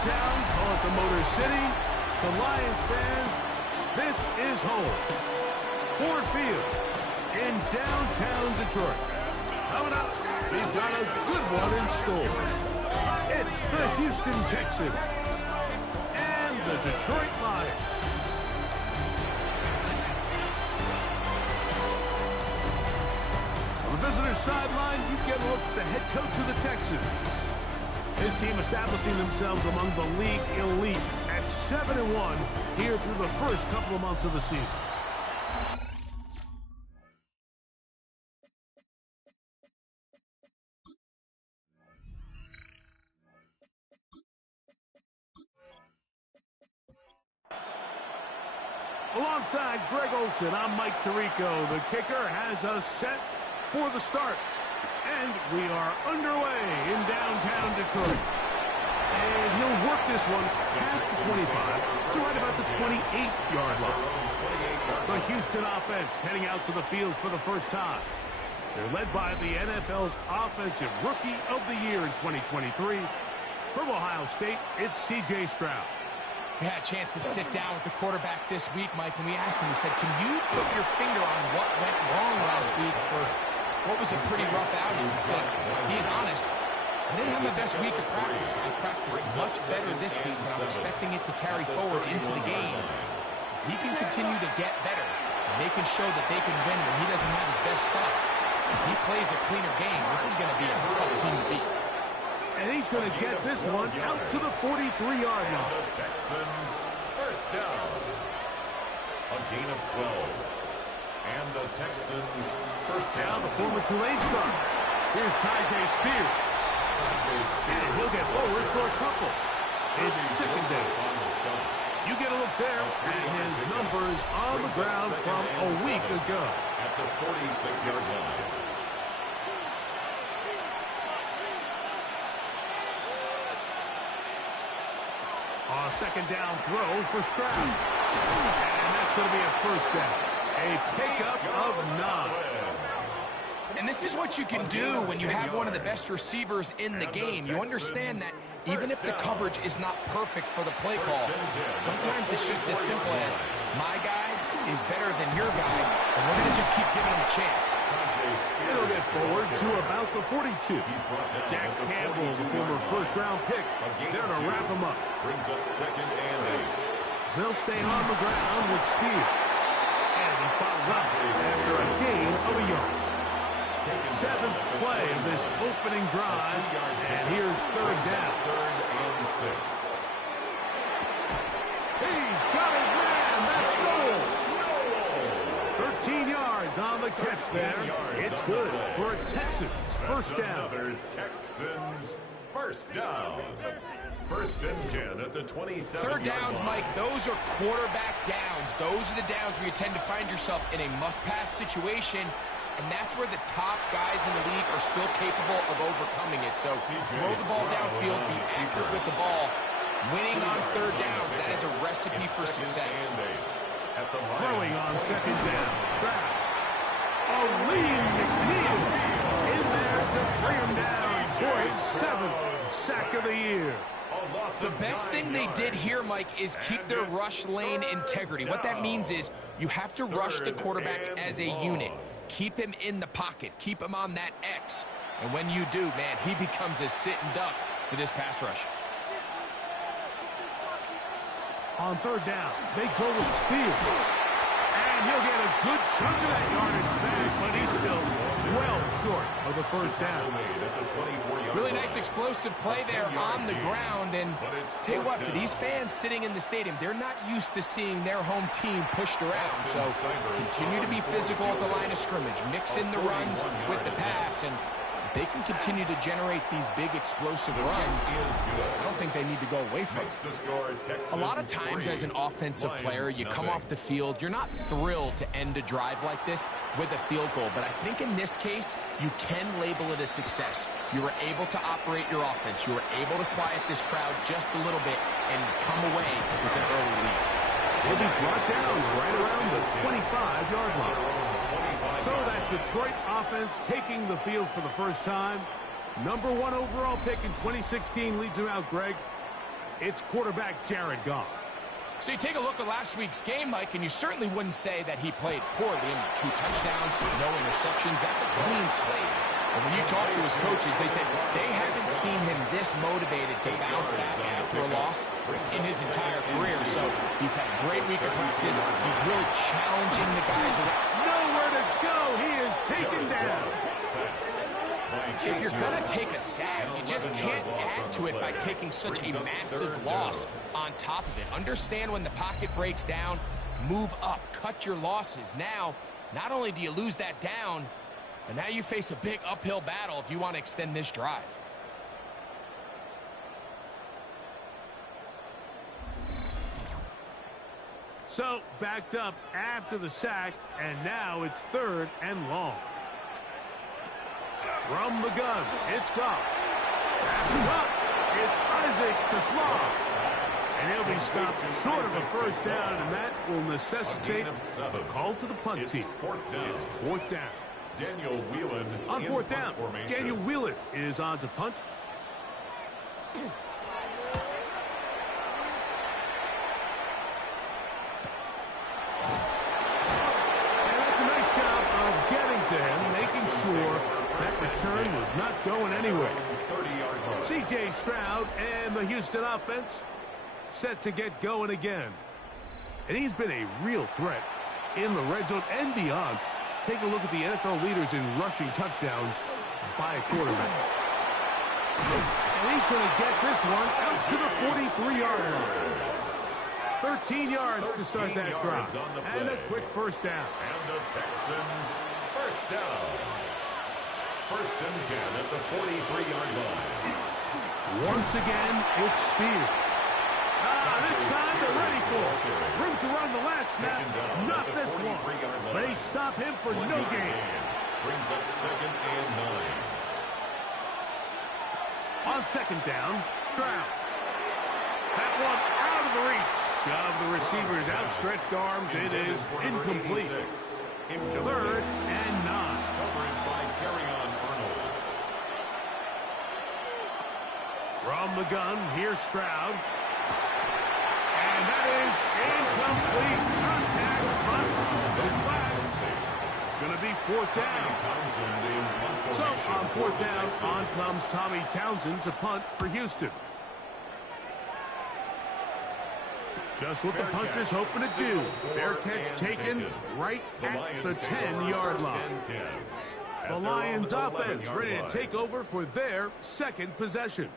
Town, call it the Motor City. To Lions fans, this is home. Ford Field in downtown Detroit. Coming up, we've got a good one in store. It's the Houston Texans and the Detroit Lions. On the visitor's sideline, you get a look at the head coach of the Texans. His team establishing themselves among the league elite at 7-1 here through the first couple of months of the season. Alongside Greg Olsen, I'm Mike Tirico. The kicker has us set for the start. And we are underway in downtown Detroit. And he'll work this one past the 25 to right about the 28-yard line. The Houston offense heading out to the field for the first time. They're led by the NFL's Offensive Rookie of the Year in 2023. From Ohio State, it's C.J. Stroud. We had a chance to sit down with the quarterback this week, Mike, and we asked him, we said, can you put your finger on what went wrong last week for what was a pretty rough outing? He said, being honest, I didn't have my best week of practice. I practiced much better this week, and I'm expecting it to carry forward into the game. If he can continue to get better, and they can show that they can win when he doesn't have his best stuff. If he plays a cleaner game, this is going to be a tough team to beat. And he's going to get this one out to the 43-yard line. The Texans first down. A gain of 12. And the Texans first down. Now the former Tulane star. Here's Tyjae Spears. And he'll get forward for a couple. It's second down. You get a look there at his numbers on the ground from a week ago. At the 46-yard line. A second down throw for Stroud. And that's going to be a first down. A pickup of 9. And this is what you can do when you have one of the best receivers in the game. You understand that even if the coverage is not perfect for the play call, sometimes it's just as simple as my guy is better than your guy, and we're going to just keep giving him a chance. It'll get forward to about the 42. Jack Campbell, the former first-round pick, there to wrap him up. Brings up second and 8. They'll stay on the ground with Spears. And he's bottled up after a gain of a yard. 7th play of this opening drive, and here's third down. Third and 6. He's got his man. That's goal. 13 yards on the catch there. It's good for a Texans first down. Another Texans first down. First and 10 at the 27. Third downs, Mike, those are quarterback downs. Those are the downs where you tend to find yourself in a must-pass situation, and that's where the top guys in the league are still capable of overcoming it. So throw the ball downfield, be accurate with the ball. Winning on third downs, that is a recipe for success. Throwing on second down. Stroud. A lean McNeil in there to bring him down for his 7th sack of the year. The best thing they did here, Mike, is keep their rush lane integrity. What that means is you have to rush the quarterback as a unit. Keep him in the pocket. Keep him on that X. And when you do, man, he becomes a sitting duck for this pass rush. On third down, they go with Spears. And he'll get a good chunk of that yardage back, but he's still well short of the first down. Really nice explosive play there on the ground. And tell you what, for these fans sitting in the stadium, they're not used to seeing their home team pushed around. So continue to be physical at the line of scrimmage. Mix in the runs with the pass. And they can continue to generate these big explosive runs. I don't think they need to go away from it. A lot of times as an offensive player, you come off the field, you're not thrilled to end a drive like this with a field goal. But I think in this case, you can label it a success. You were able to operate your offense. You were able to quiet this crowd just a little bit and come away with an early lead. He'll be brought down right around the 25-yard line. So that Detroit offense taking the field for the first time. #1 overall pick in 2016 leads him out, Greg. it's quarterback Jared Goff. So you take a look at last week's game, Mike, and you certainly wouldn't say that he played poorly. 2 touchdowns, no interceptions. That's a clean slate. And when you talk to his coaches, they said they haven't seen him this motivated to bounce back after a loss in his entire career. So he's had a great week of practice. He's really challenging the guys around. Nowhere to go. He is taken down. If you're going to take a sack, you just can't add to it by taking such a massive loss on top of it. Understand when the pocket breaks down, move up, cut your losses. Now, not only do you lose that down, but now you face a big uphill battle if you want to extend this drive. So, backed up after the sack, and now it's 3rd and long. From the gun, it's Goff. Passes up. It's Isaac to Sloth. And he'll be stopped short of a first down, and that will necessitate a call to the punt team. It's 4th down. Daniel Whelan on 4th down. Daniel Whelan is on to punt. And that's a nice job of getting to him, making sure that return was not going anywhere. C.J. Stroud and the Houston offense set to get going again. And he's been a real threat in the red zone and beyond. Take a look at the NFL leaders in rushing touchdowns by a quarterback. And he's going to get this one out to the 43-yard line. 13 yards to start that drive. And a quick first down. And the Texans first down. 1st and 10 at the 43-yard line. Once again, it's Spears. This time they're ready for it. Room to run the last snap, not this one. They stop him for no gain. Brings up 2nd and 9. On 2nd down, Stroud. That one out of the reach of the receiver's outstretched arms. It is incomplete. 3rd and 9. Coverage by Terrion Arnold. From the gun, here's Stroud. And that is incomplete. Contact front with flags. It's going to be 4th down. So on 4th down, on comes Tommy Townsend to punt for Houston. Just what the punter's hoping to do. Fair catch taken right at the 10-yard line. The Lions offense ready to take over for their 2nd possession.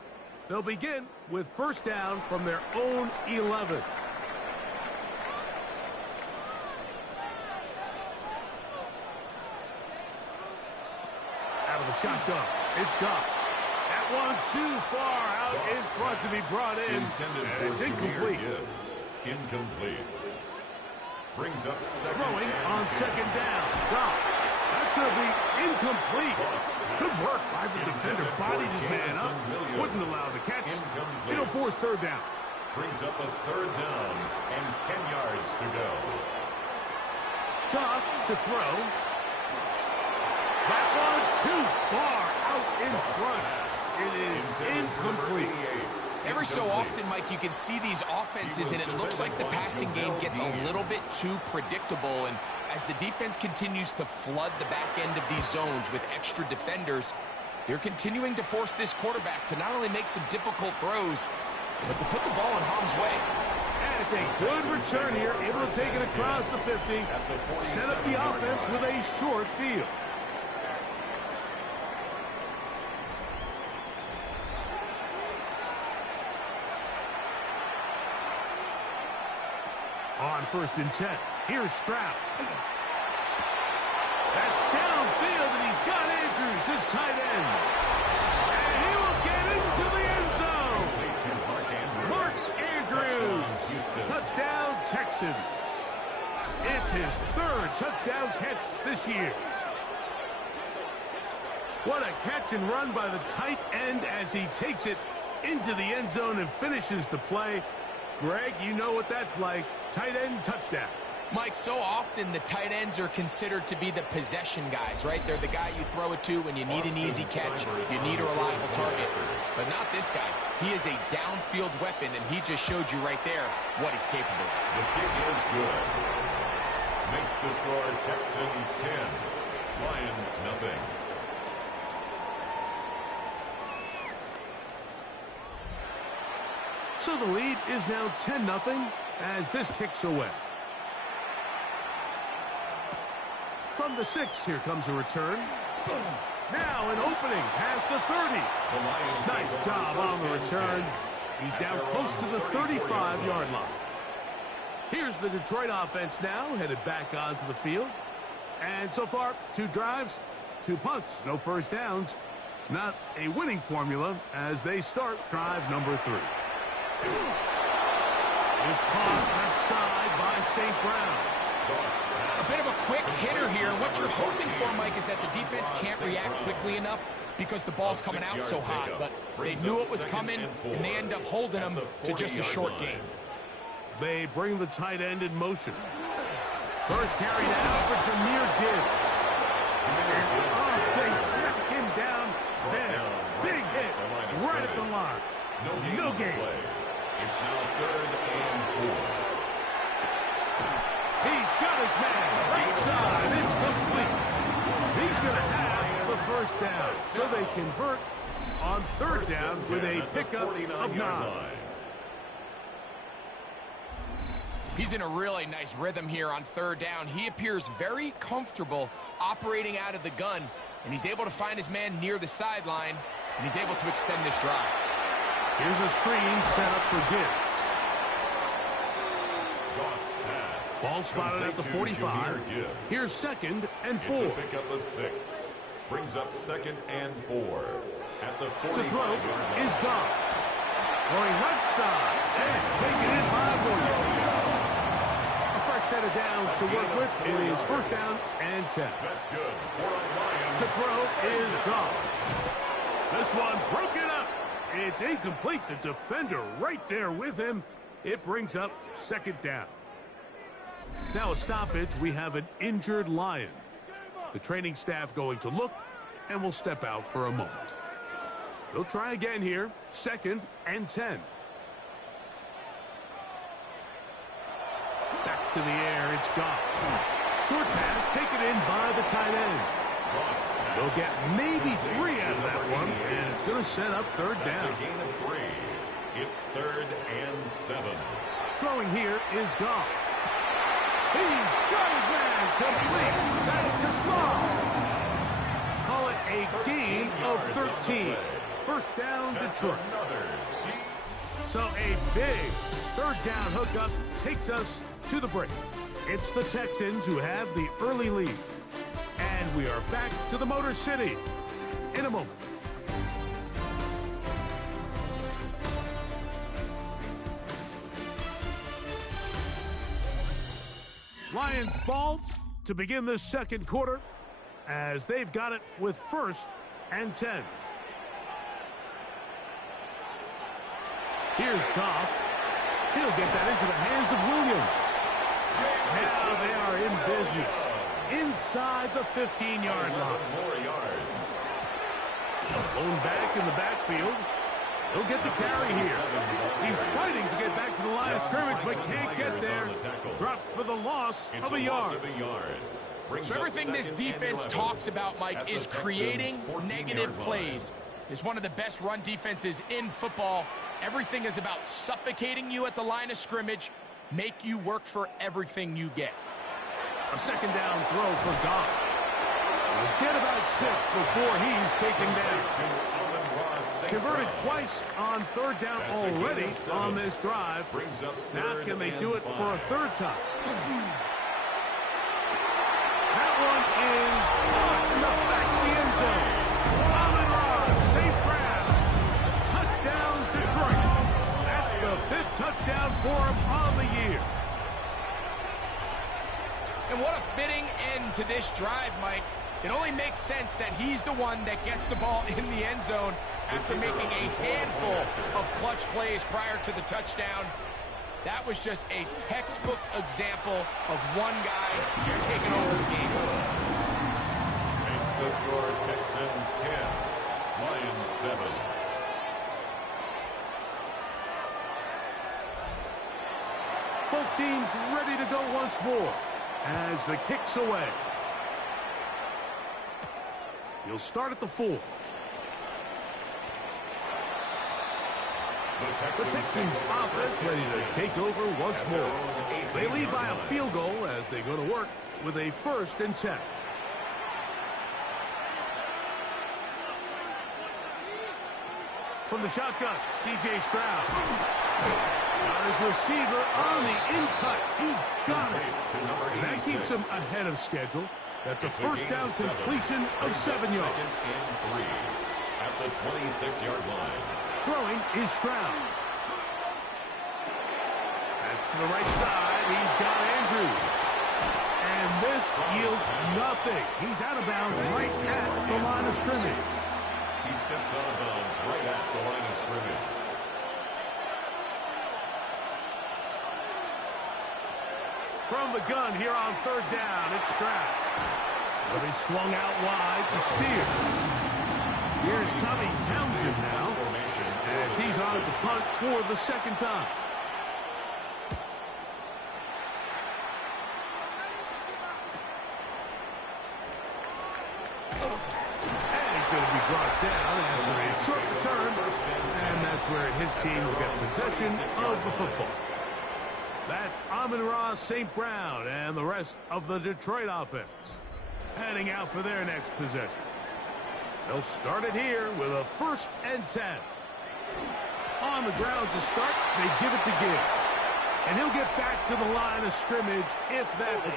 They'll begin with 1st down from their own 11. Out of the shotgun, it's Goff. That one too far out in front to be brought in. And it's incomplete. Incomplete. Brings up 2nd. Throwing on 2nd down. Goff. That's going to be incomplete. Good work by the defender. Bodied his man up. Wouldn't allow the catch. It'll force 3rd down. Brings up a 3rd down and 10 yards to go. Goff to throw. That one too far out in front. It is incomplete. Every so often, Mike, you can see these offenses, and it looks like the passing game gets a little bit too predictable. And as the defense continues to flood the back end of these zones with extra defenders, they're continuing to force this quarterback to not only make some difficult throws, but to put the ball in harm's way. And it's a good return here, able to take it across the 50, set up the offense with a short field. On 1st and 10, here's Stroud. That's downfield, and he's got Andrews, his tight end. And he will get into the end zone. Mark Andrews, touchdown Texans. It's his 3rd touchdown catch this year. What a catch and run by the tight end as he takes it into the end zone and finishes the play. Greg, you know what that's like. Tight end touchdown. Mike, so often the tight ends are considered to be the possession guys, right? They're the guy you throw it to when you need an easy catch, you need a reliable target. But not this guy. He is a downfield weapon, and he just showed you right there what he's capable of. The kick is good. Makes the score Texans 10, Lions nothing. So the lead is now 10-0 as this kicks away. From the 6, here comes a return. Now an opening past the 30. Nice job on the return. He's down close to the 35-yard line. Here's the Detroit offense now, headed back onto the field. And so far, 2 drives, 2 punts, no first downs. Not a winning formula as they start drive number 3. Is caught left side by St. Brown. A bit of a quick hitter here. What you're hoping for, Mike, is that the defense can't react quickly enough because the ball's coming out so hot. But they knew it was coming, and they end up holding them to just a short gain. They bring the tight end in motion. First carry down for Jahmyr Gibbs. And they smack him down there. Big hit right at the line. No gain. It's now 3rd and 4. He's got his man right side. It's complete. He's going to have the first down. So they convert on 3rd down with a pickup of 9. He's in a really nice rhythm here on 3rd down. He appears very comfortable operating out of the gun, and he's able to find his man near the sideline, and he's able to extend this drive. Here's a screen set up for Gibbs. Ball spotted at the 45. Here's 2nd and 4. It's a pickup of 6. Brings up 2nd and 4. At the 45. To throw is gone. Going left side, and it's taken in by Williams. A fresh set of downs to work with. It is 1st down and 10. That's good. To throw is gone. This one broken up. It's incomplete. The defender right there with him. It brings up 2nd down. Now a stoppage. We have an injured Lion. The training staff going to look and will step out for a moment. They'll try again here. 2nd and 10. Back to the air. It's gone. Short pass taken in by the tight end. They'll get maybe 3 out of that one, and it's going to set up 3rd down. That's a gain of 3. It's 3rd and 7. Throwing here is gone. He's got his man complete. That's to Small. Call it a gain of 13. 1st down, Detroit. So a big 3rd down hookup takes us to the break. It's the Texans who have the early lead. And we are back to the Motor City in a moment. Lions ball to begin the 2nd quarter as they've got it with 1st and 10. Here's Goff. He'll get that into the hands of Williams. Now they are in business inside the 15-yard line. Blown back in the backfield. He'll get the carry here. He's fighting to get back to the line of scrimmage, but can't get there. Dropped for the loss of a yard. So everything this defense talks about, Mike, is creating negative plays. It's one of the best run defenses in football. Everything is about suffocating you at the line of scrimmage, make you work for everything you get. A 2nd down throw for Goff. We'll get about 6 before he's taken down. Converted twice on 3rd down already on this drive. Now can they do it for a 3rd time? That one is caught in the back of the end zone. St. Brown. Touchdown, Detroit. That's the 5th touchdown for him on the year. And what a fitting end to this drive, Mike. It only makes sense that he's the one that gets the ball in the end zone after making a handful of clutch plays prior to the touchdown. That was just a textbook example of one guy taking over the game. Makes the score Texans 10, Lions 7. Both teams ready to go once more as the kick's away. He'll start at the 4. The Texans offense ready to take over once more. They lead by a field goal as they go to work with a 1st and 10. From the shotgun, C.J. Stroud. Got his receiver on the in-cut. He's got it. And that keeps him ahead of schedule. That's a first down completion of 7 yards. At the 26-yard line. Throwing is Stroud. That's to the right side. He's got Andrews. And this yields nothing. He's out of bounds right at the line of scrimmage. He steps out of bounds right at the line of scrimmage. From the gun here on 3rd down, it's Stroud. But he's swung out wide to Spears. Here's Tommy Townsend now, as he's on to punt for the 2nd time. And he's going to be brought down after a short return, and that's where his team will get possession of the football. That's Amon-Ra St. Brown and the rest of the Detroit offense heading out for their next possession. They'll start it here with a 1st and 10. On the ground to start, they give it to Gibbs. And he'll get back to the line of scrimmage if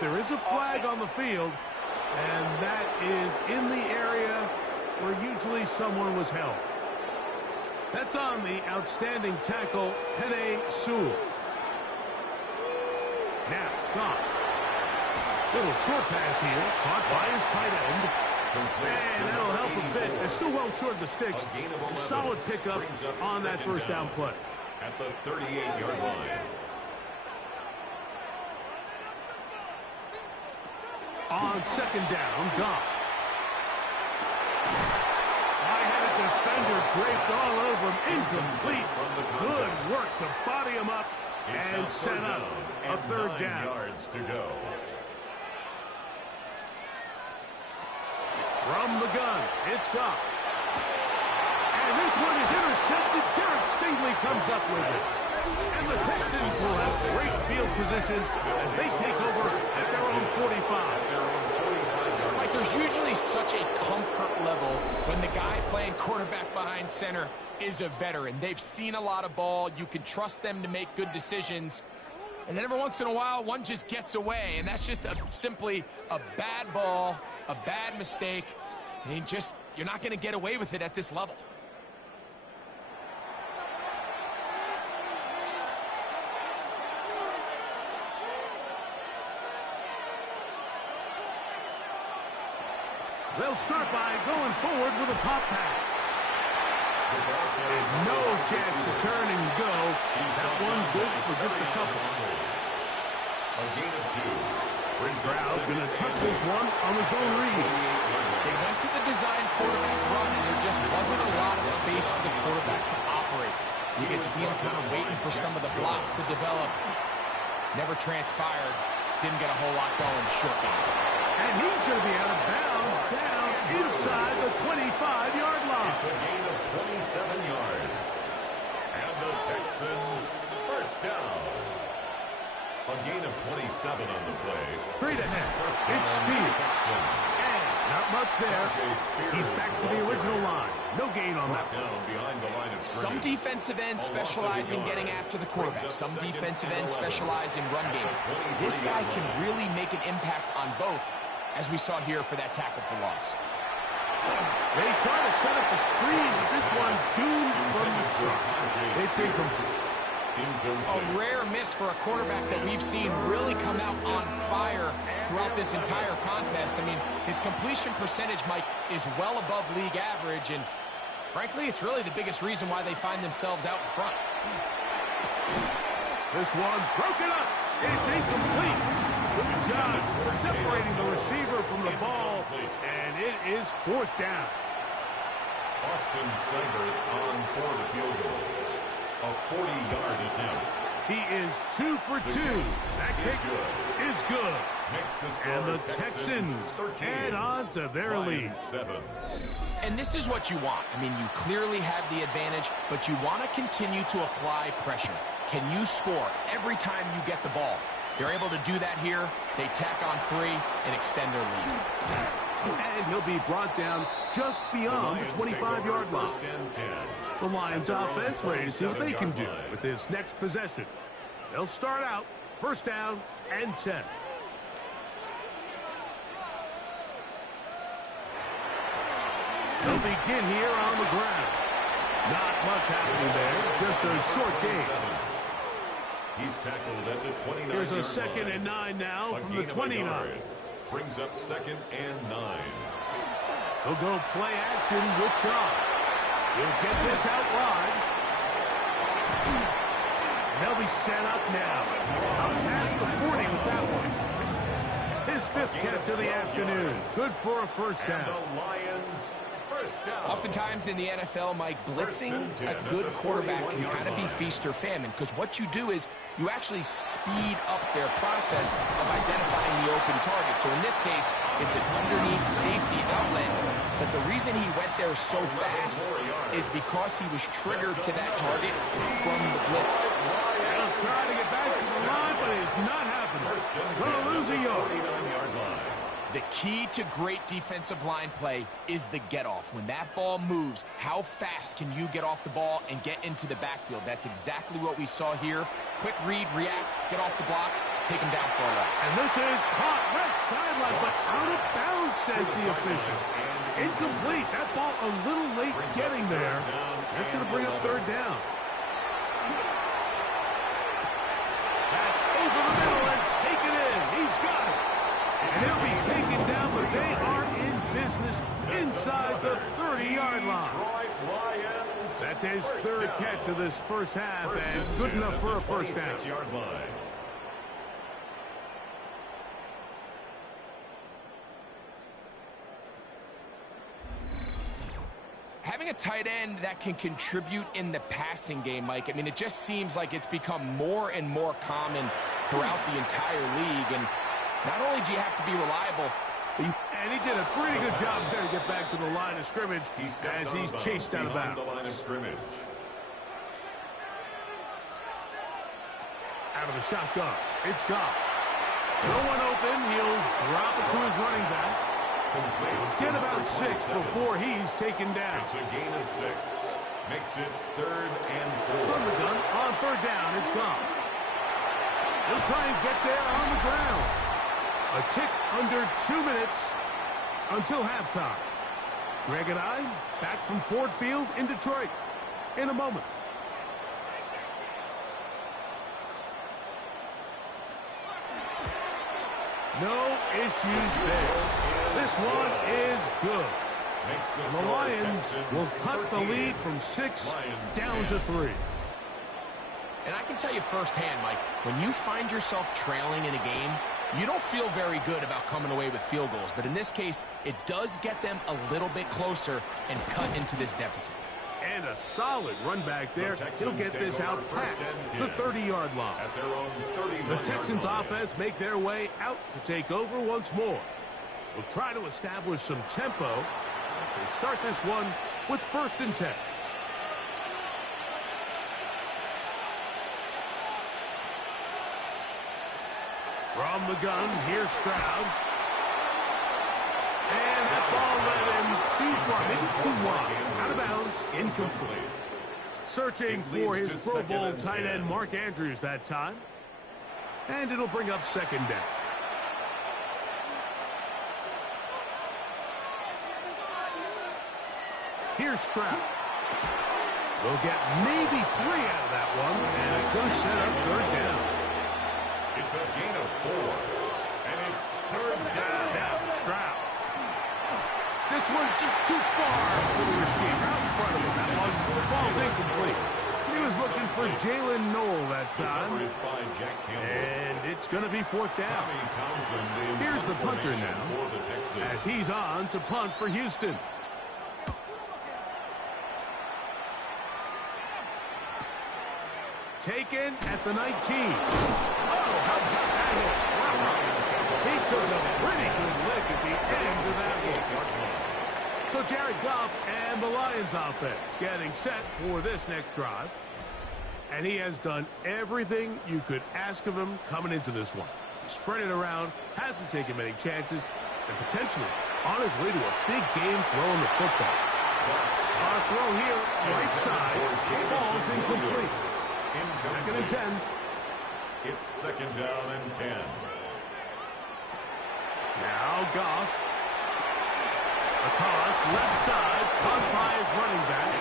there is a flag on the field, and that is in the area where usually someone was held. That's on the outstanding tackle, Penei Sewell. Now, Goff. Little short pass here, caught by his tight end. And that'll help a bit. They're still well short of the sticks. A solid pickup on that 1st down play. At the 38-yard line. On 2nd down, Goff. I had a defender draped all over him. Incomplete. Good work to body him up and set up a 3rd down. Yards to go. From the gun, it's Goff. And this one is intercepted. Derek Stingley comes up with it. And the Texans will have great field position as they take over at their own 45. Like, there's usually such a comfort level when the guy playing quarterback behind center is a veteran. They've seen a lot of ball. You can trust them to make good decisions. And then every once in a while, one just gets away. And that's just simply a bad ball, a bad mistake. And you're not going to get away with it at this level. They'll start by going forward with a pop pass. And no chance to turn and go. That one good for just a couple. A gain of 2. Stroud going to touch this one on his own read. They went to the design quarterback run, and there just wasn't a lot of space for the quarterback to operate. You could see him kind of waiting for some of the blocks to develop. Never transpired. Didn't get a whole lot going short game. And he's going to be out of bounds down inside the 25-yard line. It's a gain of 27 yards. And the Texans 1st down. A gain of 27 on the play. Straight ahead, it's Spears. And not much there. He's back to the original line. No gain on that. Down behind the line of scrimmage. Some defensive ends specialize in getting after the quarterback. Some defensive ends specialize in run game. This guy can really make an impact on both, as we saw here for that tackle for loss. They try to set up the screen, but this one's doomed from the start. It's incomplete. A rare miss for a quarterback that we've seen really come out on fire throughout this entire contest. I mean, his completion percentage, Mike, is well above league average, and frankly, it's really the biggest reason why they find themselves out in front. This one broken up. It's incomplete. Good job separating the receiver from the ball, and it is fourth down. Austin Seibert on for the field goal. A 40-yard attempt. He is 2 for 2. That kick is good. And the Texans add on to their lead. 7. And this is what you want. I mean, you clearly have the advantage, but you want to continue to apply pressure. Can you score every time you get the ball? They're able to do that here. They tack on 3 and extend their lead. And he'll be brought down just beyond the 25-yard line. The Lions offense ready to see what they can do with this next possession. They'll start out first down and 10. They'll begin here on the ground. Not much happening there, just a short game. He's tackled at the 29. Here's a second and 9 now from the 29. Brings up second and 9. He'll go play action with Goff. He'll get this out wide. And they'll be set up now. Past the 40 with that one. His 5th catch of the afternoon. Good for a first down. And the Lions first down. Oftentimes in the NFL, Mike, blitzing a good quarterback can kind of be feast or famine, because what you do is you actually speed up their process of identifying the open target. So in this case, it's an underneath safety outlet, but the reason he went there so fast is because he was triggered to that target from the blitz. They'll try to get back to the line, but it's not happening. Going to lose a yard. The key to great defensive line play is the get-off. When that ball moves, how fast can you get off the ball and get into the backfield? That's exactly what we saw here. Quick read, react, get off the block, take him down for a loss. And this is caught left sideline, but out of bounds, says the official. Incomplete. That ball a little late getting there. That's going to bring up third down. That's over the middle and taken in. He's got it. And he'll be taken down, but they are in business inside the 30-yard line. That's his 3rd catch of this first half, and good enough for a first down. Having a tight end that can contribute in the passing game, Mike, I mean, it just seems like it's become more and more common throughout the entire league. And not only do you have to be reliable, and he did a pretty good job there to get back to the line of scrimmage as he's chased out of bounds. Out of the shotgun, it's Goff. No one open, he'll drop it to his running back. Get about 6 before he's taken down. It's a gain of 6. Makes it 3rd and 4. From the gun, on 3rd down, it's Goff. He'll try and get there on the ground. A tick under 2 minutes until halftime. Greg and I back from Ford Field in Detroit in a moment. No issues there. This one is good. The Lions will cut the lead from 6 down to 3. And I can tell you firsthand, Mike, when you find yourself trailing in a game, you don't feel very good about coming away with field goals. But in this case, it does get them a little bit closer and cut into this deficit. And a solid run back there. He'll get this out past the 30-yard line. The Texans offense make their way out to take over once more. We'll try to establish some tempo as they start this one with 1st and 10. From the gun, here's Stroud. And that ball led him too far, maybe too wide. Out of bounds, incomplete. Searching for his Pro Bowl tight end, Mark Andrews, that time. And it'll bring up 2nd down. Here's Stroud. We'll get maybe 3 out of that one, and it's going to set up 3rd down. It's a gain of 4, and it's 3rd down. Now Stroud. This one just too far for the receiver out in front of him. That one falls incomplete. He was looking for Jalen Noel that time. By Jack Campbell. And it's going to be fourth down. Tommy Townsend in Here's the punter formation now, for the Texans. as he's on to punt for Houston. Taken at the 19. Oh, how about that hit? Wow. He took a pretty good lick at the end of that one. So Jared Goff and the Lions offense getting set for this next drive. And he has done everything you could ask of him coming into this one. He spread it around, hasn't taken many chances, and potentially on his way to a big game throwing the football. Our throw here, right side, falls incomplete. Second and 10. It's second down and 10. Now Goff. A toss, left side, caught by his running back.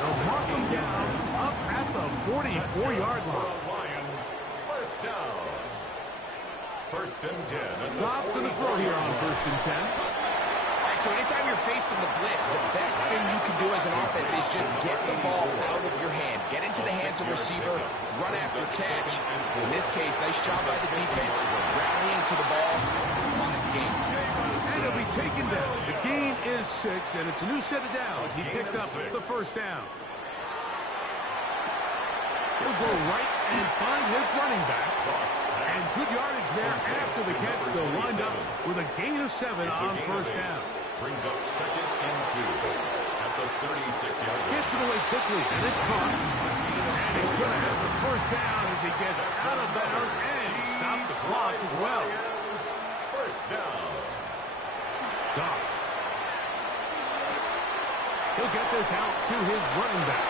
They'll mark him down up at the 44-yard line. Lions, first down. First and 10. Goff going to throw here on first and 10. So anytime you're facing the blitz, the best thing you can do as an offense is just get the ball out of your hand. Get into the hands of the receiver, run after catch. In this case, nice job by the defense, rallying to the ball, minus the game. And he'll be taken down. The gain is 6, and it's a new set of downs. He picked up the first down. He'll go right and find his running back. And good yardage there after the catch. They'll wind up with a gain of 7 on first down. Brings up second and 2 at the 36-yard line. Gets it away quickly, and it's caught. And he's going to have the first down as he gets out of bounds, and he stopped the clock as well. First down. Goff. He'll get this out to his running back.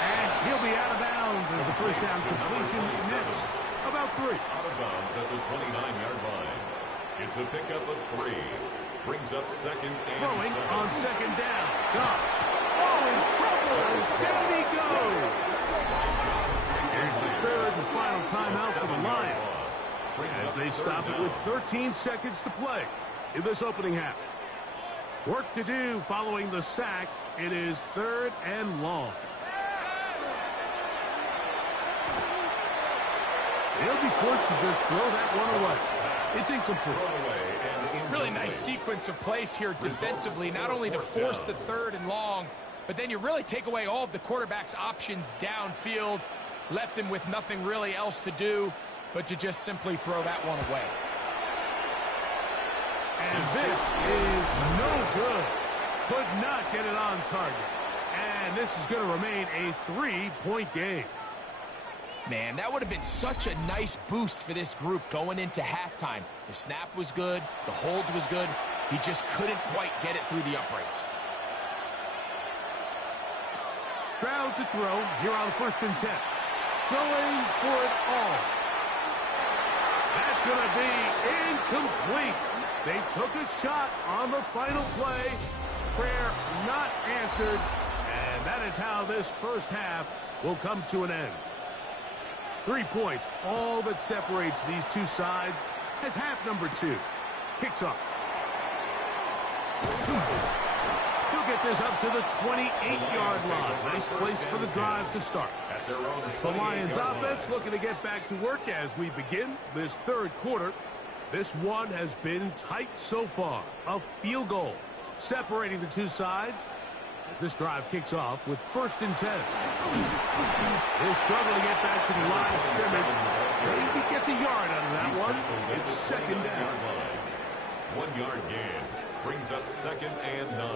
And he'll be out of bounds as the first down completion nets about 3. Out of bounds at the 29-yard line. It's a pickup of 3. Brings up second and Throwing 7. on second down. Goff. Oh, in trouble, and down he goes. Here's the third and final timeout for the Lions as they stop it with 13 seconds to play in this opening half. Work to do following the sack. It is third and long. He'll be forced to just throw that one away. It's incomplete. Really nice sequence of plays here defensively, not only to force the third and long, but then you really take away all of the quarterback's options downfield, left him with nothing really else to do but to just simply throw that one away. And this is no good. Could not get it on target. And this is going to remain a 3-point game. Man, that would have been such a nice boost for this group going into halftime. The snap was good. The hold was good. He just couldn't quite get it through the uprights. Stroud to throw here on first and 10. Going for it all. That's going to be incomplete. They took a shot on the final play. Prayer not answered. And that is how this first half will come to an end. 3 points, all that separates these two sides, as half number 2 kicks off. He'll get this up to the 28-yard line. Nice place for the drive to start. The Lions offense looking to get back to work as we begin this third quarter. This one has been tight so far. A field goal separating the two sides as this drive kicks off with first and 10. He'll struggle to get back to the line of scrimmage. Maybe gets a yard out of that one. It's second down. 1 yard gain. Brings up second and 9.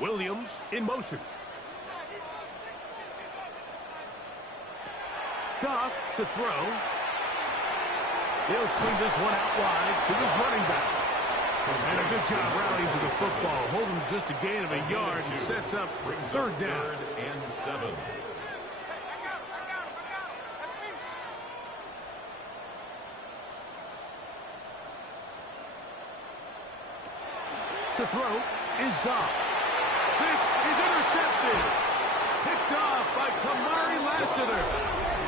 Williams in motion. Goff to throw. He'll swing this one out wide to his running back. And a good job rallying to the football, holding just a gain of a yard and sets up third down. Third and 7. To throw is Goff. This is intercepted. Picked off by Kamari Lassiter.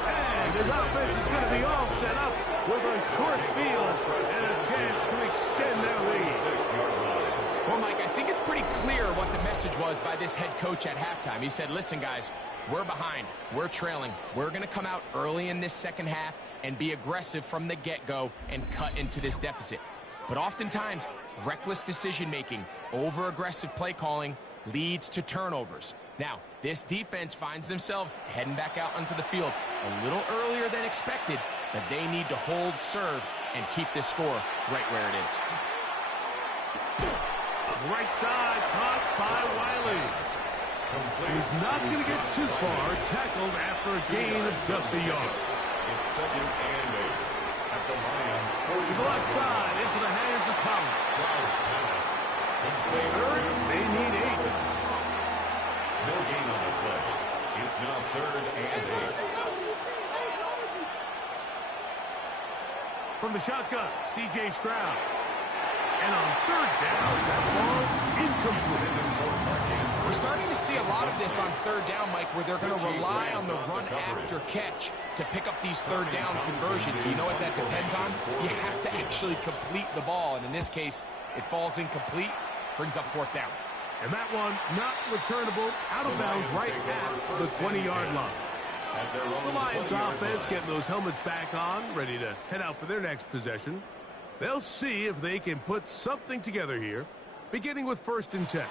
And his offense is going to be all set up with a short field and a chance to extend their lead. Well, Mike, I think it's pretty pretty clear what the message was by this head coach at halftime. He said, listen, guys, we're behind. We're trailing. We're going to come out early in this second half and be aggressive from the get-go and cut into this deficit. But oftentimes, reckless decision-making, over-aggressive play calling leads to turnovers. Now, this defense finds themselves heading back out onto the field a little earlier than expected, but they need to hold serve and keep this score right where it is. Right side, caught by Wiley. He's not going to get too far, tackled after a gain of just a yard. It's 2nd and 8 at the Lions. To the left side, into the hands of Collins. Third, they need 8. No gain on the play. It's now 3rd and 8. From the shotgun, C.J. Stroud. And on 3rd down, that ball's incomplete. We're starting to see a lot of this on 3rd down, Mike, where they're going to rely on the run after catch to pick up these 3rd down conversions. You know what that depends on? You have to actually complete the ball, and in this case, it falls incomplete, brings up 4th down. And that one not returnable, out of bounds right at the 20-yard line. The Lions offense getting those helmets back on, ready to head out for their next possession. They'll see if they can put something together here, beginning with 1st and 10.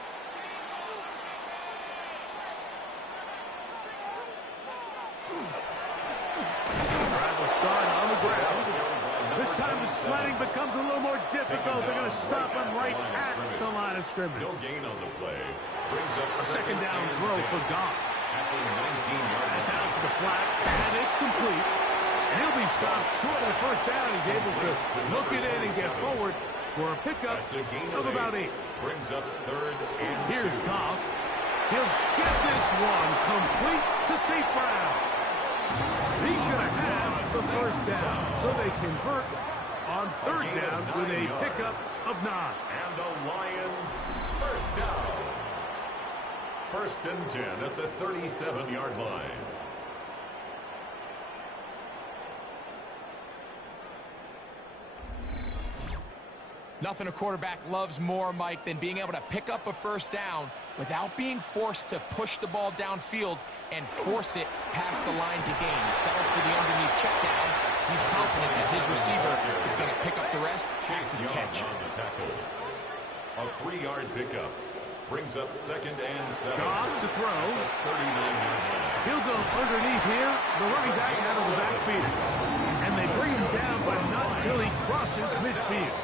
Drive will start on the ground. This time the sledding becomes a little more difficult. They're going to stop him right at the line of scrimmage. No gain on the play. Brings up A 2nd down throw for Goff. after 19 yards. It's out to the flat, and it's complete. And he'll be stopped short of the 1st down. He's able to look it in and get forward for a pickup of about 8. Brings up 3rd and 2. Here's Goff. He'll get this one complete to St. Brown. He's going to have the 1st down, so they convert on 3rd down with a pickup of 9. And the Lions 1st down. 1st and 10 at the 37-yard line. Nothing a quarterback loves more, Mike, than being able to pick up a 1st down without being forced to push the ball downfield and force it past the line to gain. He settles for the underneath check down. He's confident that his receiver is going to pick up the rest after the catch. On the tackle. A 3-yard pickup. Brings up 2nd and 7. Goff to throw. 39-yard line. He'll go underneath here. The running back out of the backfield. And they bring him down, but not until he crosses midfield.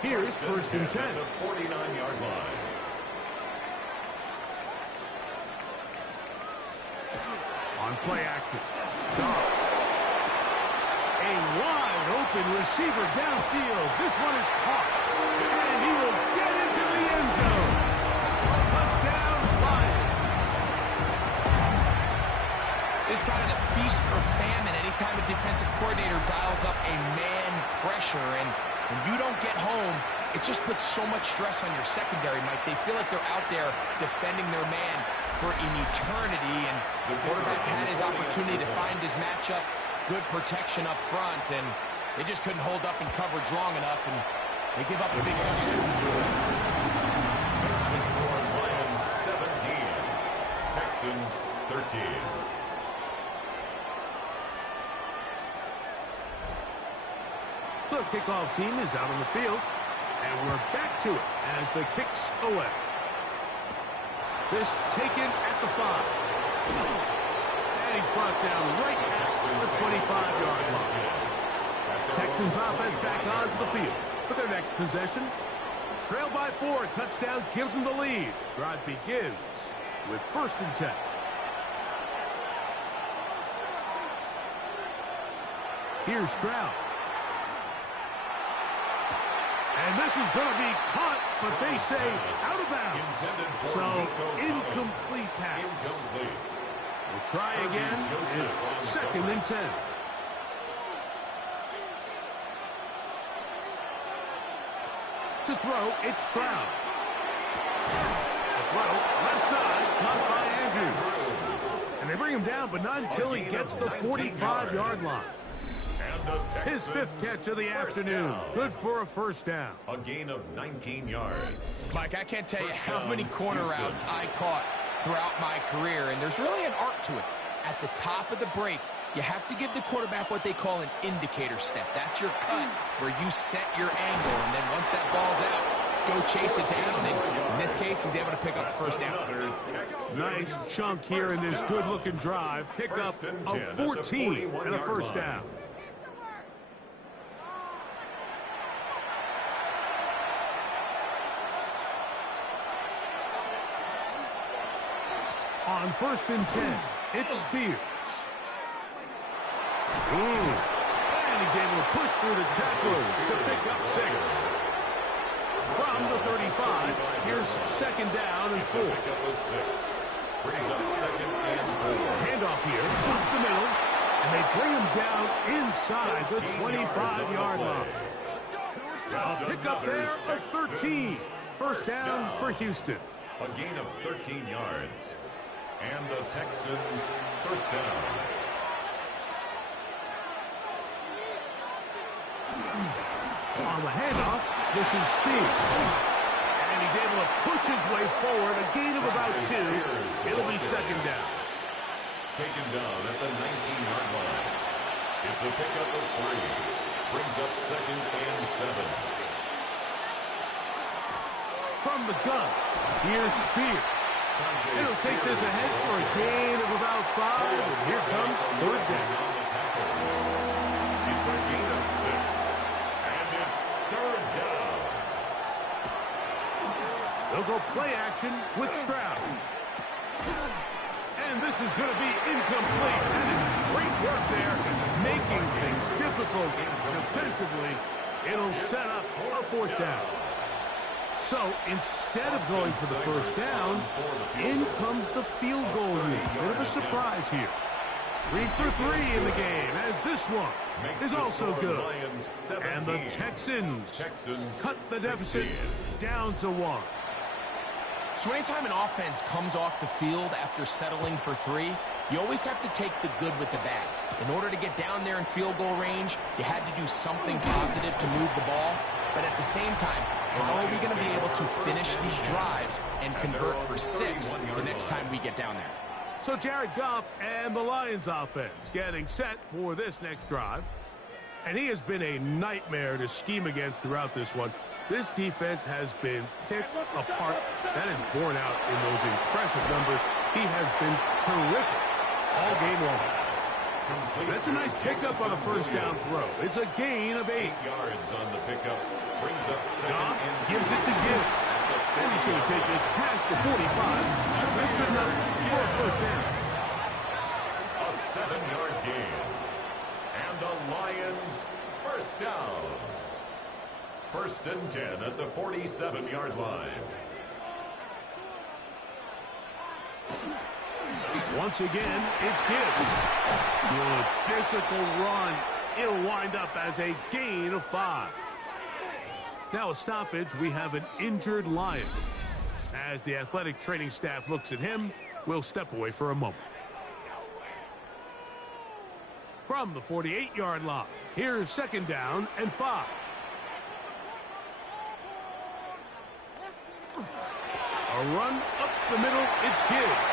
Here's 1st and 10. The 49-yard line. On play action. Goff. A wide open receiver downfield. This one is caught. And he will get into the end zone. Touchdown, Lions. This is kind of the feast or famine anytime a defensive coordinator dials up a man pressure. And when you don't get home, it just puts so much stress on your secondary, Mike. They feel like they're out there defending their man for an eternity. And the quarterback had his opportunity to find his matchup. Good protection up front, and they just couldn't hold up in coverage long enough, and they give up a big touchdown. Makes the score Lions 17. Texans 13. The kickoff team is out on the field, and we're back to it as the kick's away. This taken at the 5. And he's brought down right at the 25-yard line. Texans offense back onto the field for their next possession. Trail by 4, touchdown gives them the lead. Drive begins with 1st and 10. Here's Stroud. And this is going to be caught, but they say out of bounds. So, incomplete pass. We'll try again. It's 2nd and 10. To throw, it's Stroud. The throw, left side, caught by Andrews. And they bring him down, but not until he gets the 45-yard line. And His 5th catch of the afternoon. Good for a first down. A gain of 19 yards. Mike, I can't tell you how many corner routes I caught throughout my career, and there's really an art to it. At the top of the break, you have to give the quarterback what they call an indicator step. That's your cut, where you set your angle, and then once that ball's out, go chase it down, and in this case, he's able to pick up the first down. Nice chunk here in this good-looking drive. Pick up a 14 and a first down. On 1st and 10, it's Spears. And he's able to push through the tacklers to pick up 6. From the 35, here's 2nd down and 4. Brings up 2nd and 4. Handoff here, towards the middle, and they bring him down inside the 25-yard line. A pick up there of 13. First down for Houston. A gain of 13 yards. And the Texans first down. On the handoff, this is Spears. And he's able to push his way forward, a gain of about 2. It'll be 2nd down. Taken down at the 19-yard line. It's a pickup of 3. Brings up 2nd and 7. From the gun, here's Spears. It'll take this ahead for a gain of about 5, and here comes 3rd down. It's a gain of 6, and it's 3rd down. They'll go play action with Stroud. And this is going to be incomplete. That is great work there, making things difficult defensively. It'll set up a 4th down. So instead of going for the first down, in comes the field goal unit. Bit of a surprise here. 3 for 3 in the game, as this one is also good. And the Texans cut the deficit down to 1. So anytime an offense comes off the field after settling for 3, you always have to take the good with the bad. In order to get down there in field goal range, you had to do something positive to move the ball. But at the same time, how are we going to be able to finish these drives and convert for 6 the next time we get down there? So Jared Goff and the Lions offense getting set for this next drive. And he has been a nightmare to scheme against throughout this one. This defense has been picked apart. That is borne out in those impressive numbers. He has been terrific all game long. That's a nice pickup on a first down throw. It's a gain of 8 yards on the pickup. Brings up 2nd Goff and gives it to Gibbs. And he's going to take this past the 45. That's good enough for a first down. A 7-yard gain. And the Lions first down. 1st and 10 at the 47-yard line. Once again, it's Gibbs. Good physical run. It'll wind up as a gain of 5. Now a stoppage, we have an injured Lion. As the athletic training staff looks at him, we'll step away for a moment. From the 48-yard line, here's 2nd down and 5. A run up the middle, it's Gibbs.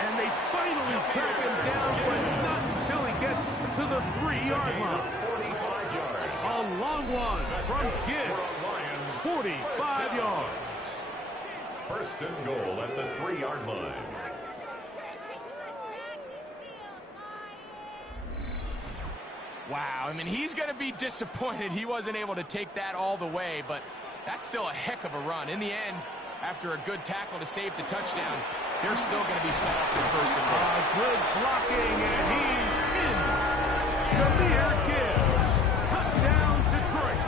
And they finally track him down, but not until he gets to the 3-yard line. A long one from Gibbs. 45 yards. 1st and goal at the 3-yard line. Wow, I mean, he's going to be disappointed he wasn't able to take that all the way, but that's still a heck of a run. In the end, after a good tackle to save the touchdown, they're still going to be set up for 1st and goal. Good blocking, and he's in. Jahmyr Gibbs. Touchdown, Detroit.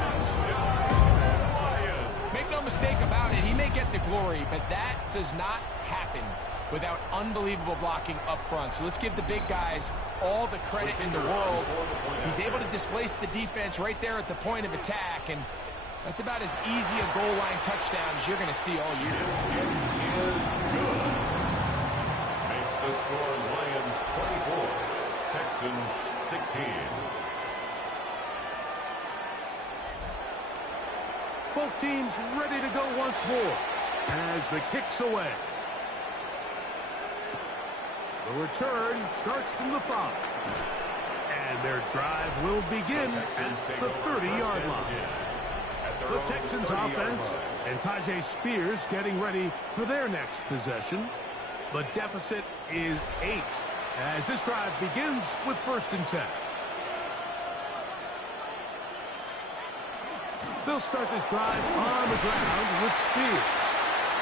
Make no mistake about it, he may get the glory, but that does not happen without unbelievable blocking up front. So let's give the big guys all the credit in the world. He's able to displace the defense right there at the point of attack, and that's about as easy a goal line touchdown as you're going to see all year. Makes The score, Lions 24, Texans 16. Both teams ready to go once more as the kick's away. The return starts from the 5. And their drive will begin at the 30-yard line. The Texans offense and Tyjae Spears getting ready for their next possession. The deficit is 8 as this drive begins with 1st and 10. They'll start this drive on the ground with Spears.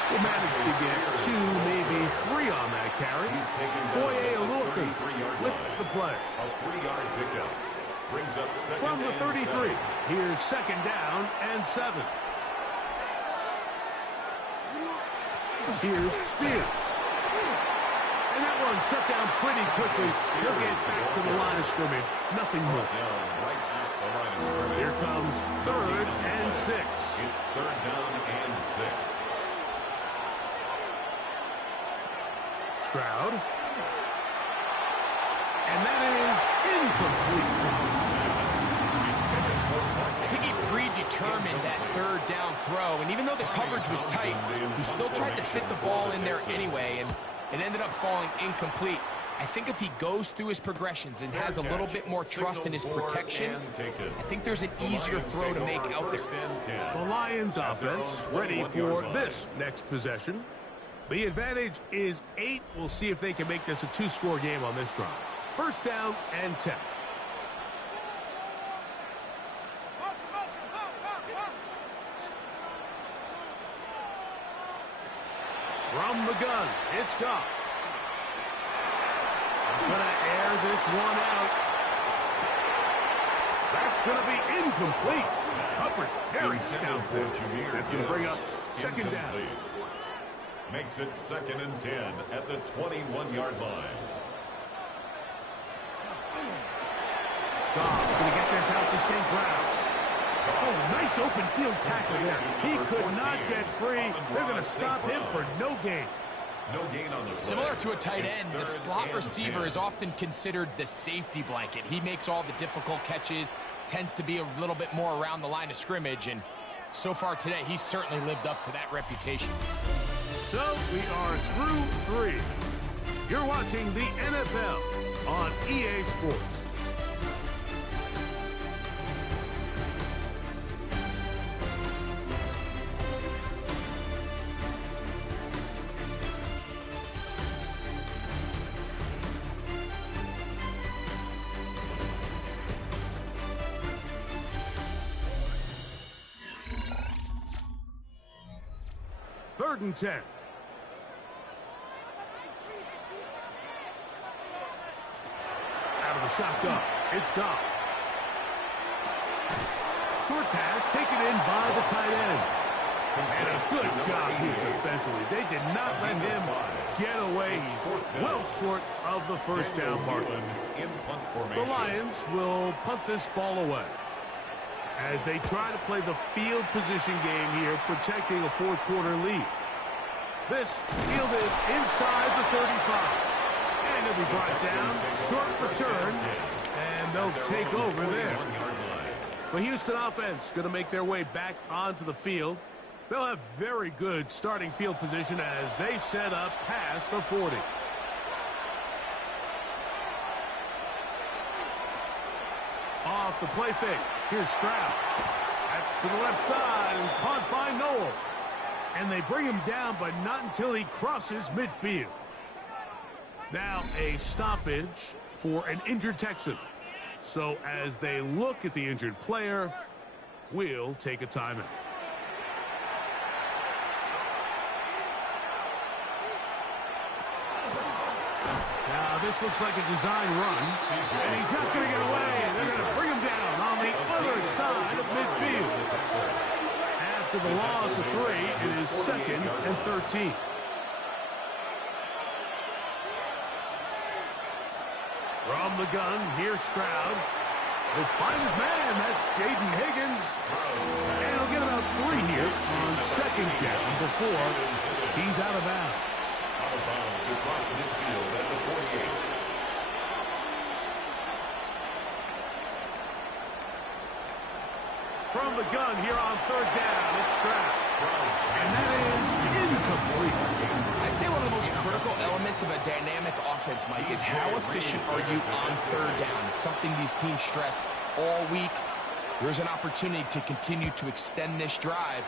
Will manage to get 2, maybe 3 on that carry. Boye Olukun with the play. A 3-yard pickup. Brings up second From the 33, 7. here's 2nd down and 7. Here's Spears. And that one shut down pretty quickly. He'll get back to the line of scrimmage. Nothing more. Here comes 3rd and 6. It's 3rd down and 6. Stroud. And that is incomplete. I think he predetermined that 3rd down throw, and even though the coverage was tight, he still tried to fit the ball in there anyway, and it ended up falling incomplete. I think if he goes through his progressions and has a little bit more trust in his protection, I think there's an easier throw to make out there. The Lions offense ready for this next possession. The advantage is 8. We'll see if they can make this a 2-score game on this drive. 1st down and 10. From the gun, it's Goff. He's going to air this one out. That's going to be incomplete. Coverage very stout there. That's going to bring us 2nd down. Makes it 2nd and 10 at the 21-yard line. Goff going to get this out to St. Brown. Oh, nice open field tackle there. He could not get free. They're going to stop him for no gain. No gain on the play. Similar to a tight end, the slot receiver is often considered the safety blanket. He makes all the difficult catches, tends to be a little bit more around the line of scrimmage, and so far today, he's certainly lived up to that reputation. So we are through 3. You're watching the NFL on EA Sports. Third and 10. Out of the shotgun, it's Goff. Short pass taken in by the tight end. And a good job here defensively. They did not let him get away. He's well short of the 1st down mark. The Lions will punt this ball away as they try to play the field position game here, protecting a 4th quarter lead. This fielded inside the 35. And it'll be brought down, short return, and they'll take over there. The Houston offense going to make their way back onto the field. They'll have very good starting field position as they set up past the 40. Off the play fake. Here's Stroud. That's to the left side and caught by Noel. And they bring him down, but not until he crosses midfield. Now a stoppage for an injured Texan. So as they look at the injured player, we'll take a timeout. Now this looks like a design run, and he's not going to get away, and they're going to bring him down on the other side of midfield. After the loss of 3, it is 2nd and 13. From the gun, here's Stroud. He'll find his man. That's Jaden Higgins. And he'll get about 3 here on 2nd down before he's out of bounds. Out of bounds across midfield at the From the gun here on third down, it's Stroud. And that is incomplete. I'd say one of the most critical elements of a dynamic offense, Mike, is how efficient are you on third down. It's something these teams stress all week. There's an opportunity to continue to extend this drive.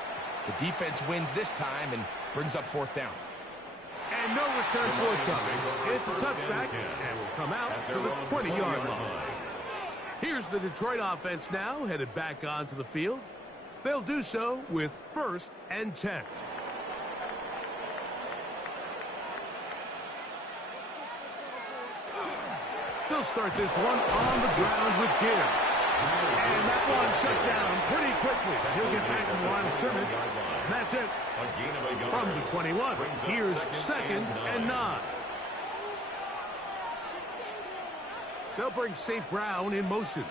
The defense wins this time and brings up fourth down. And no return forthcoming. It's a touchback and will come out to the 20-yard line. Here's the Detroit offense now, headed back onto the field. They'll do so with 1st and 10. They'll start this one on the ground with Gibbs. And that one shut down pretty quickly. He'll get back to the line of scrimmage. And that's it. From the 21, here's 2nd and 9. They'll bring St. Brown in motion.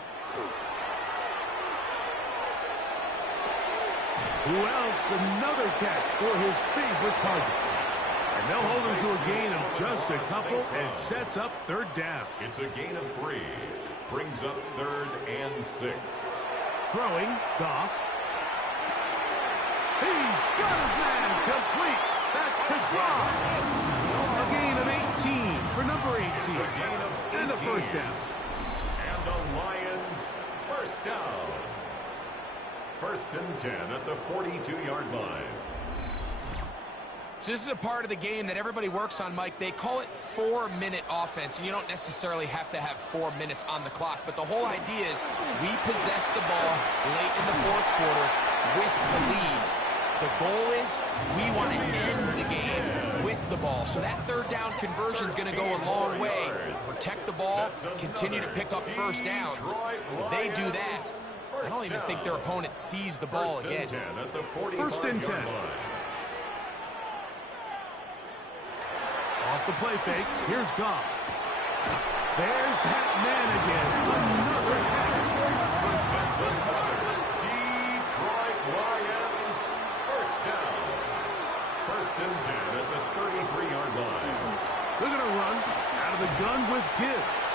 Who else? Another catch for his favorite target. And they'll hold him to a gain of just a couple and sets up third down. It's a gain of 3. Brings up 3rd and 6. Throwing, Goff. He's got his man complete. That's to Slot. A gain of 18 for number 18. And a first down. And the Lions first down. 1st and 10 at the 42-yard line. So this is a part of the game that everybody works on, Mike. They call it 4-minute offense, and you don't necessarily have to have 4 minutes on the clock. But the whole idea is we possess the ball late in the 4th quarter with the lead. The goal is we want to end the game with the ball. So that third down conversion is going to go a long way. Protect the ball, continue to pick up first downs. If they do that, I don't even think their opponent sees the ball again. 1st and 10. Off the play fake, here's Goff. There's Pat Man again. Another catch. Detroit Lions first down. 1st and 10 at the 33-yard line. They're going to run out of the gun with Gibbs.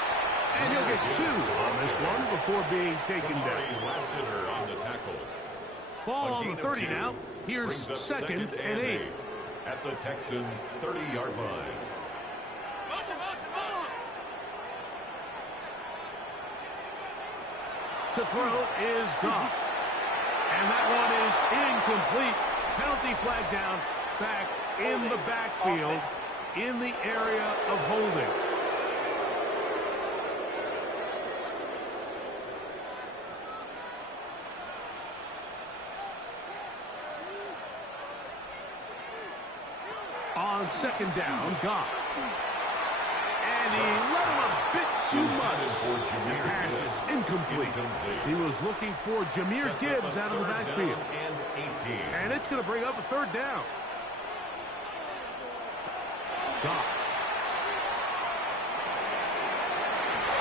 And he'll get 2 on this one before being taken down. On the tackle. Ball on the 30 now. Here's 2nd and 8. At the Texans' 30-yard line. To throw is Goff. And that one is incomplete. Penalty flag down, back in the backfield, in the area of holding. On 2nd down, Goff. And he let him a bit too much. The pass is incomplete. He was looking for Jahmyr Gibbs out of the backfield. And it's going to bring up a 3rd down. Goff.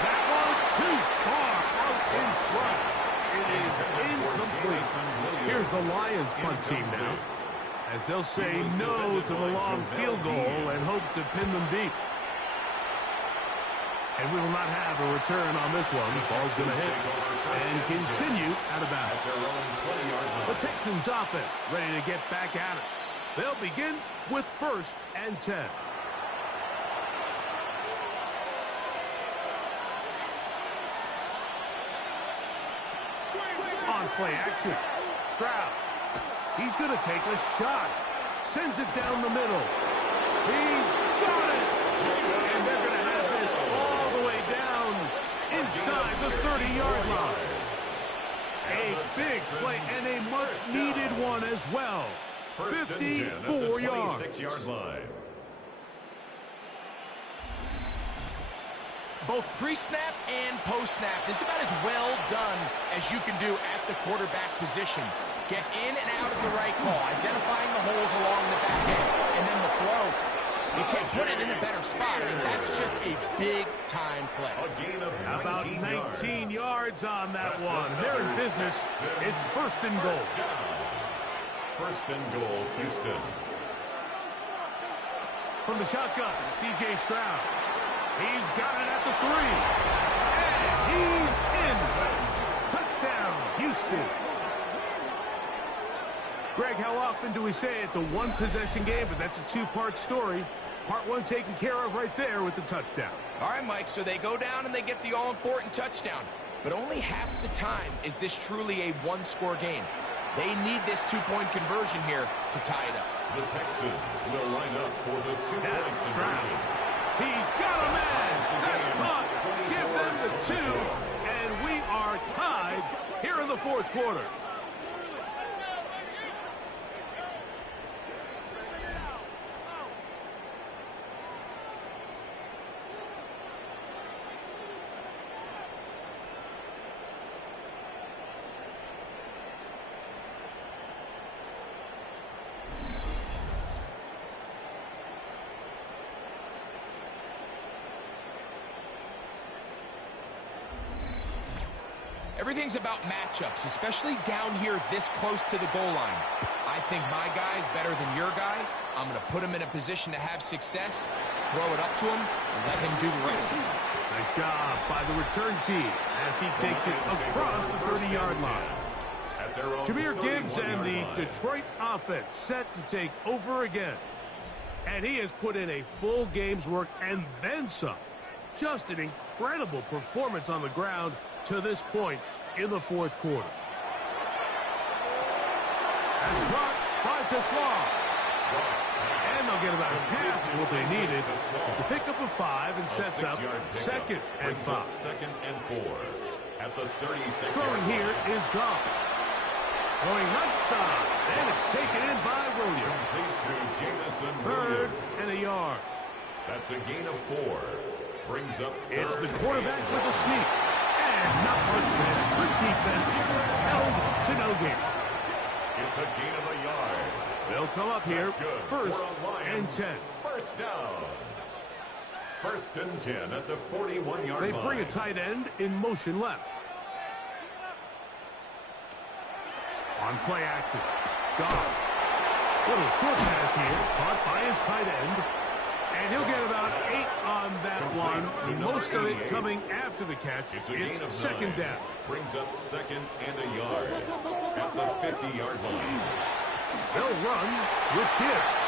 That one too far out in front. It is incomplete. Here's the Lions punt team now, as they'll say no to the long field goal and hope to pin them deep. And we will not have a return on this one. The ball's going to hit and continue out of bounds. The Texans offense ready to get back at it. They'll begin with 1st and 10. On play action, Stroud. He's going to take a shot. Sends it down the middle. He's got it. And they're going to have this all the way down inside the 30-yard line. A big play and a much-needed one as well. 54 yards. 26-yard line. Both pre-snap and post-snap, this is about as well done as you can do at the quarterback position. Get in and out of the right call, identifying the holes along the back end, and then the throw. You can't put it in a better spot. I mean, that's just a big-time play. About 19 yards on that one. They're in business. It's 1st and goal. 1st and goal, Houston. From the shotgun, C.J. Stroud. He's got it at the 3. And he's in. Touchdown, Houston. Greg, how often do we say it's a one-possession game, but that's a two-part story? Part one taken care of right there with the touchdown. All right, Mike, so they go down and they get the all-important touchdown. But only half the time is this truly a one-score game. They need this two-point conversion here to tie it up. The Texans will line up for the two-point conversion. He's got a man. That's caught. Give them the 2, and we are tied here in the fourth quarter. Everything's about matchups, especially down here this close to the goal line. I think my guy's better than your guy. I'm going to put him in a position to have success, throw it up to him, and let him do the rest. Nice job by the return team as he takes it across the 30-yard line. Jahmyr Gibbs and the Detroit offense set to take over again. And he has put in a full game's work and then some. Just an incredible performance on the ground to this point in the fourth quarter. That's caught by Tesla. And they'll get about half of what they needed. It's a pickup of 5 and sets up second and 5. Second and 4 at the 36. Throwing here is Goff. Going left side. And it's taken in by Williams. Third and a yard. That's a gain of 4. Brings up it's the quarterback with a sneak. And not much there. Good defense. Held to no gain. It's a gain of a yard. They'll come up here. First and 10. First down. First and 10 at the 41-yard line. They bring a tight end in motion left. On play action. Goff. Little short pass here. Caught by his tight end. And he'll get about 8 on that one. Most of it coming after the catch. It's second down. Brings up second and a yard at the 50-yard line. They'll run with Gibbs.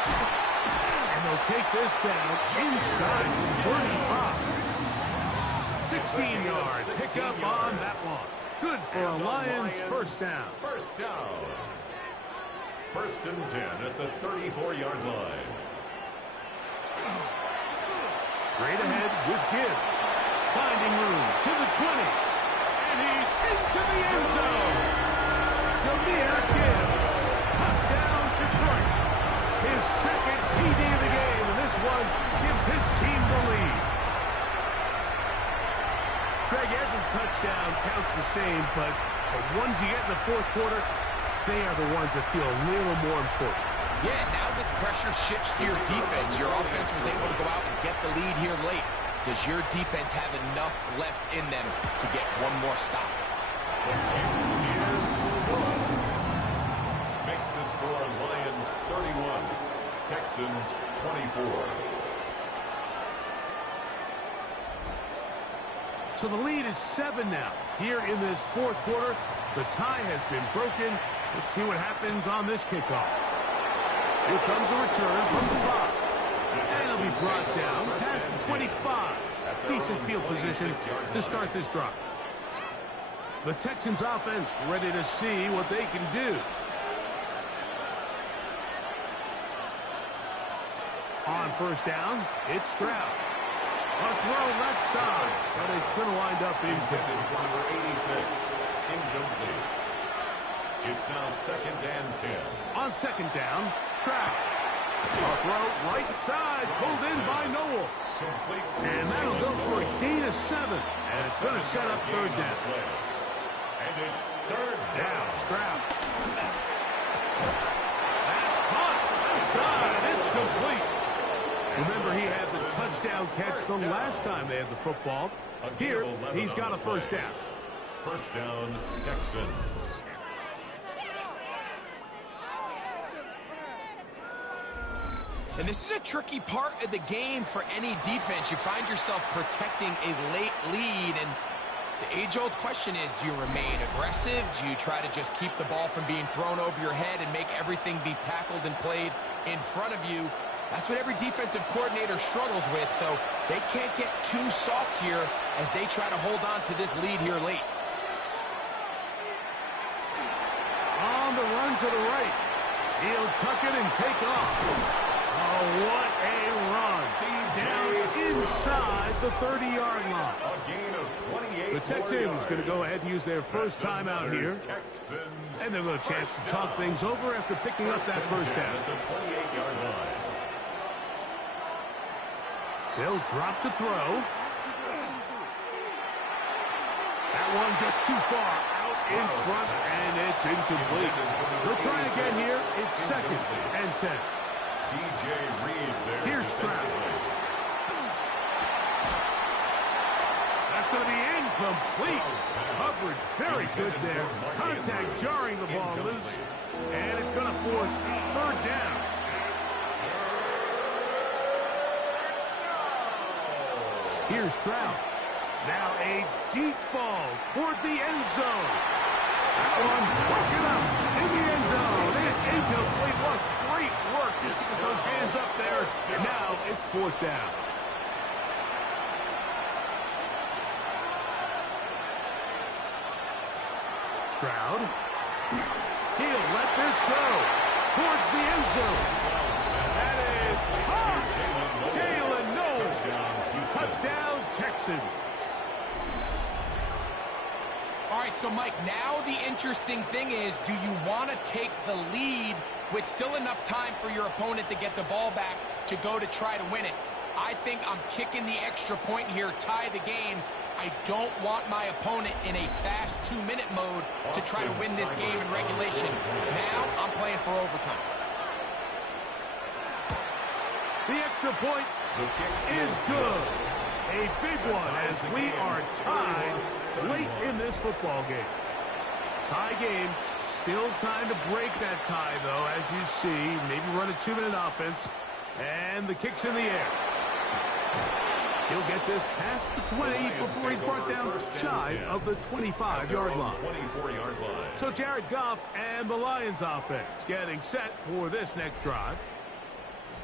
And they'll take this down inside 35. 16-yard pickup on that one. Good for a Lions first down. First down. First and 10 at the 34-yard line. Straight ahead with Gibbs. Finding room to the 20. And he's into the end zone. Jahmyr Gibbs. Touchdown Detroit. His second TD of the game. And this one gives his team the lead. Greg, every touchdown counts the same, but the ones you get in the fourth quarter, they are the ones that feel a little more important. Yeah, now that pressure shifts to your defense, your offense was able to go out and get the lead here late. Does your defense have enough left in them to get one more stop? Makes the score Lions 31, Texans 24. So the lead is 7 now. Here in this fourth quarter, the tie has been broken. Let's see what happens on this kickoff. Here comes a return from the 5. And it'll be brought down past the 25. Decent field position to start this drive. The Texans offense ready to see what they can do. On first down, it's Stroud. A throw left side, but it's going to wind up incomplete. Number 86, incomplete. It's now second and 10. On second down, Stroud. A throw right side, pulled in by Noel. And that'll go for a gain of 7. And it's going to set up third down. And it's third down. Stroud. That's caught. Left side. It's complete. Remember, he had the touchdown catch the last time they had the football. Here, he's got a first down. First down, Texans. And this is a tricky part of the game for any defense. You find yourself protecting a late lead, and the age-old question is, do you remain aggressive? Do you try to just keep the ball from being thrown over your head and make everything be tackled and played in front of you? That's what every defensive coordinator struggles with, so they can't get too soft here as they try to hold on to this lead here late. On the run to the right. He'll tuck it and take off. Oh, what a run. Down inside the 30-yard line. A gain of 28. The Texans going to go ahead and use their first time out here. And they'll have a chance to talk things over after picking up that first down. At the 28-yard line. They'll drop to throw. That one just too far out in front, and it's incomplete. They'll try again here. It's 2nd and 10. DJ Reed there. Here's Stroud. That's going to be incomplete. Coverage very good there. Contact jarring the ball loose. And it's going to force 3rd down. Here's Stroud. Now a deep ball toward the end zone. That one broken up in the end zone. It's incomplete. What great work just to get those hands up there. And now it's 4th down. Stroud. He'll let this go towards the end zone. That is caught. Jalen Knowles. Touchdown, Texans. All right, so Mike, now the interesting thing is, do you want to take the lead with still enough time for your opponent to get the ball back to go to try to win it? I think I'm kicking the extra point here, tie the game. I don't want my opponent in a fast 2-minute mode to try to win this game in regulation. Now I'm playing for overtime. The extra point is good. A big one as we are tied late in this football game. Tie game. Still time to break that tie, though, as you see. Maybe run a 2-minute offense. And the kick's in the air. He'll get this past the 20 before he's brought down shy of the 25-yard line. So Jared Goff and the Lions offense getting set for this next drive.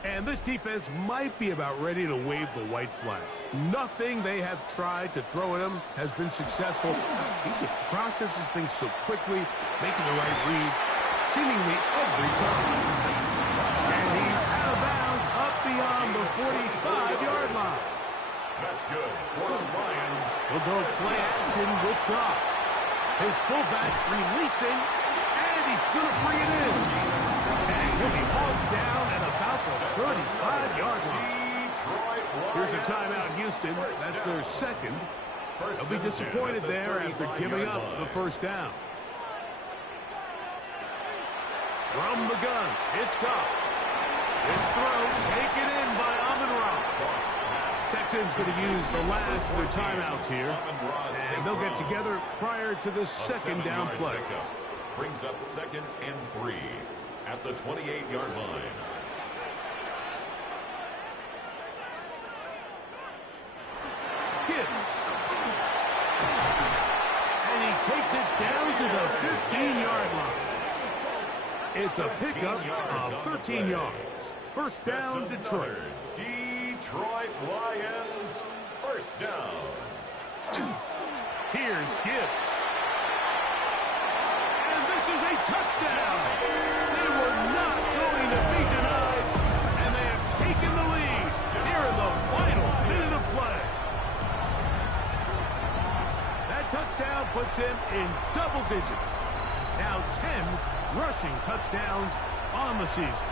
And this defense might be about ready to wave the white flag. Nothing they have tried to throw at him has been successful. He just processes things so quickly, making the right read seemingly every time. And he's out of bounds up beyond the 45-yard line. That's good for the Lions. He'll go play action with Goff. His fullback releasing, and he's going to bring it in. And he'll be hauled down at about the 35-yard line. Here's a timeout, Houston. That's their 2nd. They'll be disappointed there after giving up the first down. From the gun, it's Goff. This throw taken in by Amon-Ra. Texans going to use the last of their timeouts here. And they'll get together prior to the 2nd down play. Brings up 2nd and 3 at the 28-yard line. Gibbs. And he takes it down to the 15-yard line. It's a pickup of 13 yards. First down, Detroit. Detroit Lions, first down. Here's Gibbs. And this is a touchdown. They were not going to be denied, and they have taken the lead here in the final minute of play. That touchdown puts him in double digits. Now 10 rushing touchdowns on the season.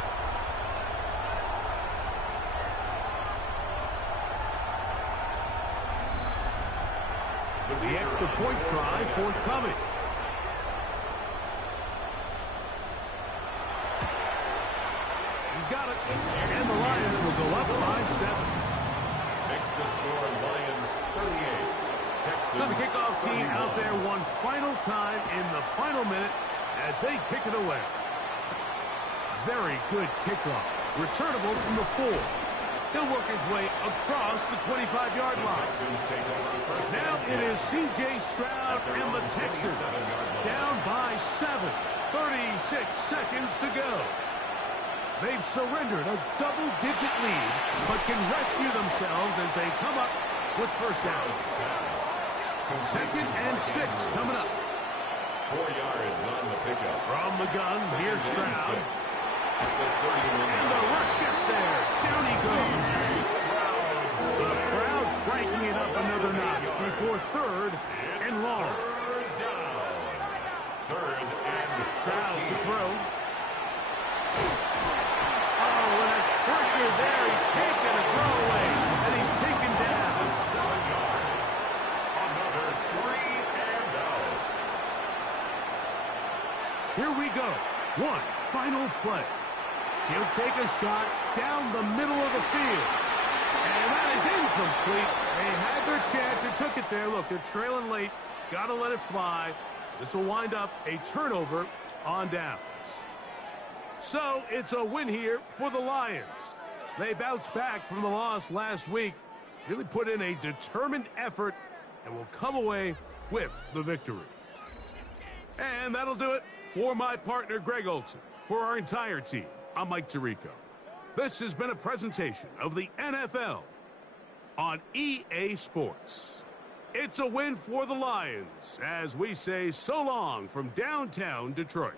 The extra point try forthcoming. He's got it. And the Lions will go up by 7. Makes the score Lions 38. Texans. So the kickoff team out there one final time in the final minute as they kick it away. Very good kickoff. Returnable from the 4. He'll work his way across the 25-yard line. Now it is C.J. Stroud and the Texans down by 7. 36 seconds to go. They've surrendered a double-digit lead, but can rescue themselves as they come up with first down. 2nd and 6 coming up. 4 yards on the pickup. From the gun, here's Stroud. And the rush gets there. Down he goes. The crowd cranking it up another notch before 3rd and long. Third and Stroud to throw. Oh, and a pressure there. He's taken a throwaway, and he's taken down. 7 yards. Another 3 and out. Here we go. One final play. He'll take a shot down the middle of the field. And that is incomplete. They had their chance and took it there. Look, they're trailing late. Got to let it fly. This will wind up a turnover on downs. So it's a win here for the Lions. They bounced back from the loss last week, really put in a determined effort, and will come away with the victory. And that'll do it for my partner, Greg Olson. For our entire team, I'm Mike Tirico. This has been a presentation of the NFL on EA Sports. It's a win for the Lions as we say so long from downtown Detroit.